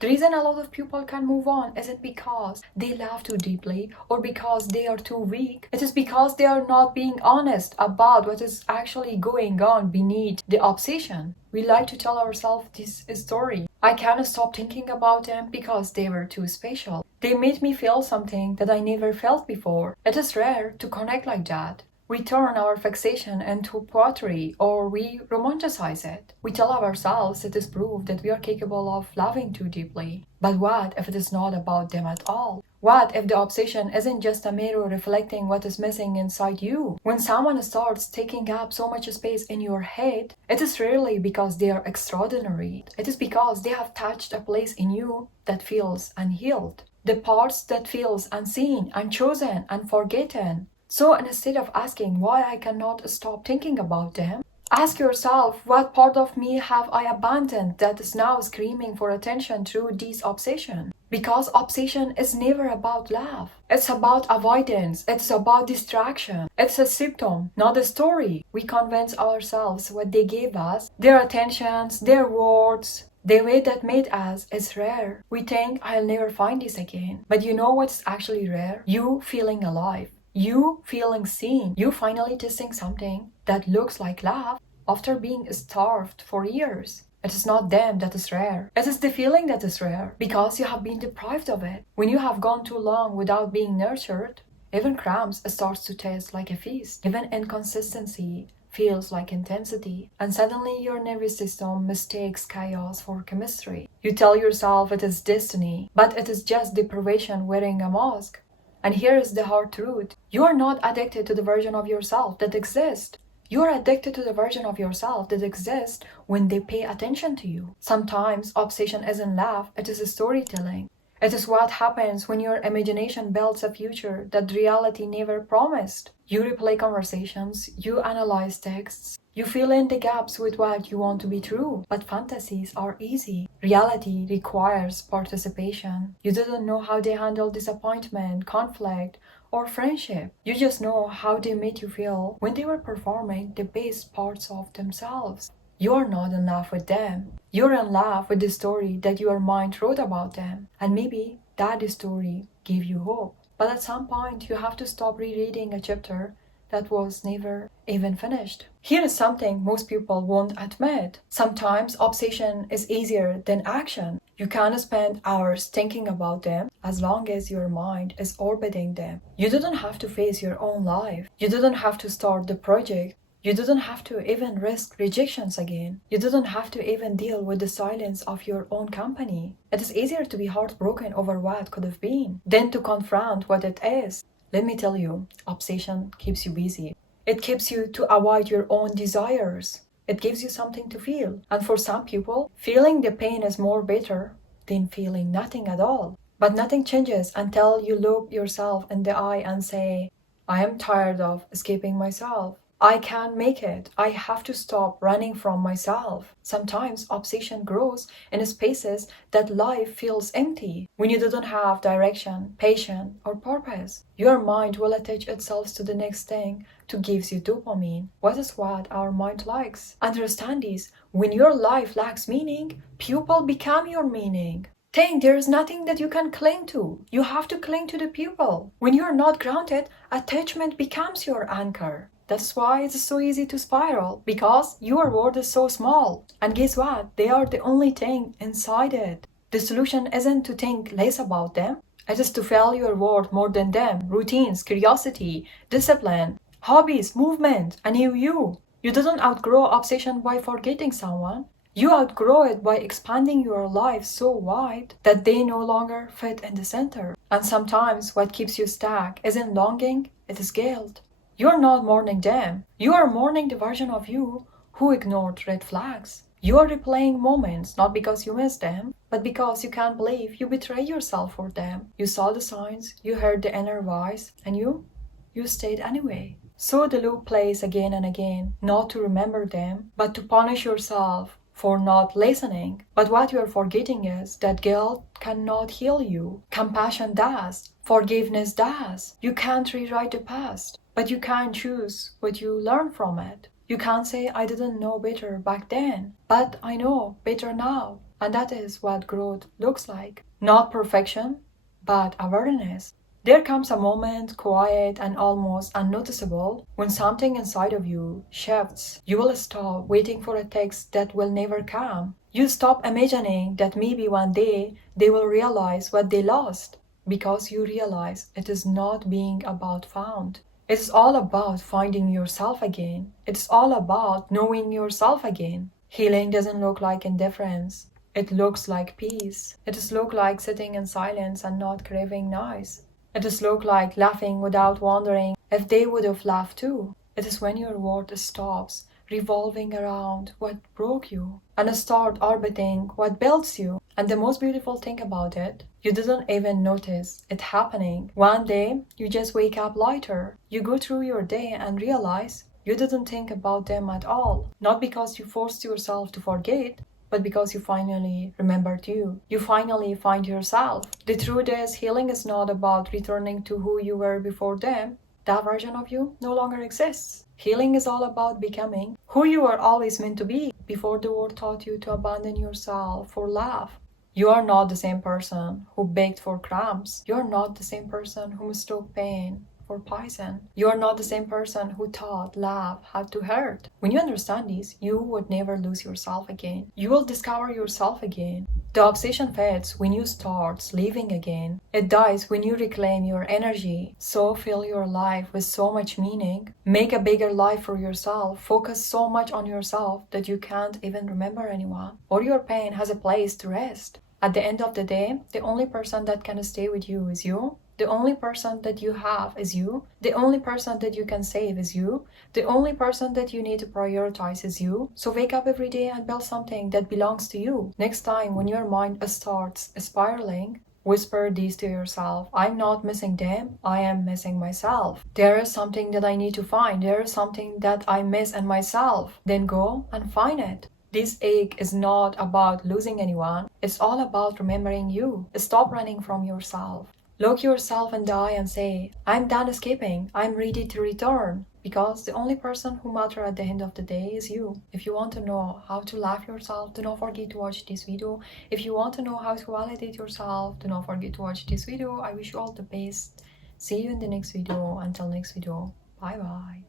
The reason a lot of people can move on isn't because they love too deeply or because they are too weak. It is because they are not being honest about what is actually going on beneath the obsession. We like to tell ourselves this story. I can't stop thinking about them because they were too special. They made me feel something that I never felt before. It is rare to connect like that. We turn our fixation into poetry or we romanticize it. We tell ourselves it is proof that we are capable of loving too deeply. But what if it is not about them at all? What if the obsession isn't just a mirror reflecting what is missing inside you? When someone starts taking up so much space in your head, it is rarely because they are extraordinary. It is because they have touched a place in you that feels unhealed. The parts that feels unseen, unchosen, unforgotten. So instead of asking why I cannot stop thinking about them, ask yourself what part of me have I abandoned that is now screaming for attention through this obsession. Because obsession is never about love. It's about avoidance. It's about distraction. It's a symptom, not a story. We convince ourselves what they gave us, their attentions, their words, the way that made us is rare. We think I'll never find this again. But you know what's actually rare? You feeling alive. You feeling seen, you finally tasting something that looks like love after being starved for years. It is not them that is rare. It is the feeling that is rare because you have been deprived of it. When you have gone too long without being nurtured, even crumbs starts to taste like a feast. Even inconsistency feels like intensity. And suddenly your nervous system mistakes chaos for chemistry. You tell yourself it is destiny, but it is just deprivation wearing a mask. And here is the hard truth. You are not addicted to the version of yourself that exists. You are addicted to the version of yourself that exists when they pay attention to you. Sometimes obsession isn't love, it is storytelling. It is what happens when your imagination builds a future that reality never promised. You replay conversations, you analyze texts, you fill in the gaps with what you want to be true. But fantasies are easy. Reality requires participation. You didn't know how they handle disappointment, conflict, or friendship. You just know how they made you feel when they were performing the best parts of themselves. You're not in love with them. You're in love with the story that your mind wrote about them. And maybe that story gave you hope. But at some point, you have to stop rereading a chapter that was never even finished. Here is something most people won't admit. Sometimes obsession is easier than action. You can spend hours thinking about them as long as your mind is orbiting them. You didn't have to face your own life. You didn't have to start the project. You didn't have to even risk rejections again. You didn't have to even deal with the silence of your own company. It is easier to be heartbroken over what could have been than to confront what it is. Let me tell you, obsession keeps you busy. It keeps you to avoid your own desires. It gives you something to feel. And for some people, feeling the pain is more better than feeling nothing at all. But nothing changes until you look yourself in the eye and say, I am tired of escaping myself. I can't make it. I have to stop running from myself. Sometimes obsession grows in spaces that life feels empty. When you don't have direction, patience, or purpose, your mind will attach itself to the next thing to gives you dopamine. What is what our mind likes? Understand this. When your life lacks meaning, people become your meaning. Think there is nothing that you can cling to. You have to cling to the people. When you are not grounded, attachment becomes your anchor. That's why it's so easy to spiral, because your world is so small. And guess what? They are the only thing inside it. The solution isn't to think less about them. It is to fill your world more than them. Routines, curiosity, discipline, hobbies, movement, a new you. You didn't outgrow obsession by forgetting someone. You outgrow it by expanding your life so wide that they no longer fit in the center. And sometimes what keeps you stuck isn't longing, it is guilt. You're not mourning them. You are mourning the version of you who ignored red flags. You are replaying moments not because you miss them, but because you can't believe you betrayed yourself for them. You saw the signs, you heard the inner voice, and you stayed anyway. So the loop plays again and again, not to remember them, but to punish yourself for not listening. But what you are forgetting is that guilt cannot heal you. Compassion does. Forgiveness does. You can't rewrite the past. But you can choose what you learn from it. You can't say, I didn't know better back then, but I know better now. And that is what growth looks like. Not perfection, but awareness. There comes a moment, quiet and almost unnoticeable, when something inside of you shifts. You will stop waiting for a text that will never come. You stop imagining that maybe one day they will realize what they lost, because you realize it is not being about found. It's all about finding yourself again. It's all about knowing yourself again. Healing doesn't look like indifference. It looks like peace. It does look like sitting in silence and not craving noise. It does look like laughing without wondering if they would have laughed too. It is when your world stops revolving around what broke you and start orbiting what builds you. And the most beautiful thing about it, you didn't even notice it happening. One day, you just wake up lighter. You go through your day and realize you didn't think about them at all. Not because you forced yourself to forget, but because you finally remembered you. You finally find yourself. The truth is, healing is not about returning to who you were before them. That version of you no longer exists. Healing is all about becoming who you were always meant to be before the world taught you to abandon yourself for love. You are not the same person who begged for crumbs. You are not the same person who mistook pain for poison. You are not the same person who thought love had to hurt. When you understand this, you would never lose yourself again. You will discover yourself again. The obsession fades when you start living again. It dies when you reclaim your energy. So fill your life with so much meaning. Make a bigger life for yourself. Focus so much on yourself that you can't even remember anyone. Or your pain has a place to rest. At the end of the day, the only person that can stay with you is you. The only person that you have is you. The only person that you can save is you. The only person that you need to prioritize is you. So wake up every day and build something that belongs to you. Next time when your mind starts spiraling, whisper these to yourself. I'm not missing them, I am missing myself. There is something that I need to find. There is something that I miss in myself. Then go and find it. This ache is not about losing anyone. It's all about remembering you. Stop running from yourself. Look yourself in the eye and say, I'm done escaping, I'm ready to return. Because the only person who matters at the end of the day is you. If you want to know how to love yourself, do not forget to watch this video. If you want to know how to validate yourself, do not forget to watch this video. I wish you all the best. See you in the next video. Until next video, bye bye.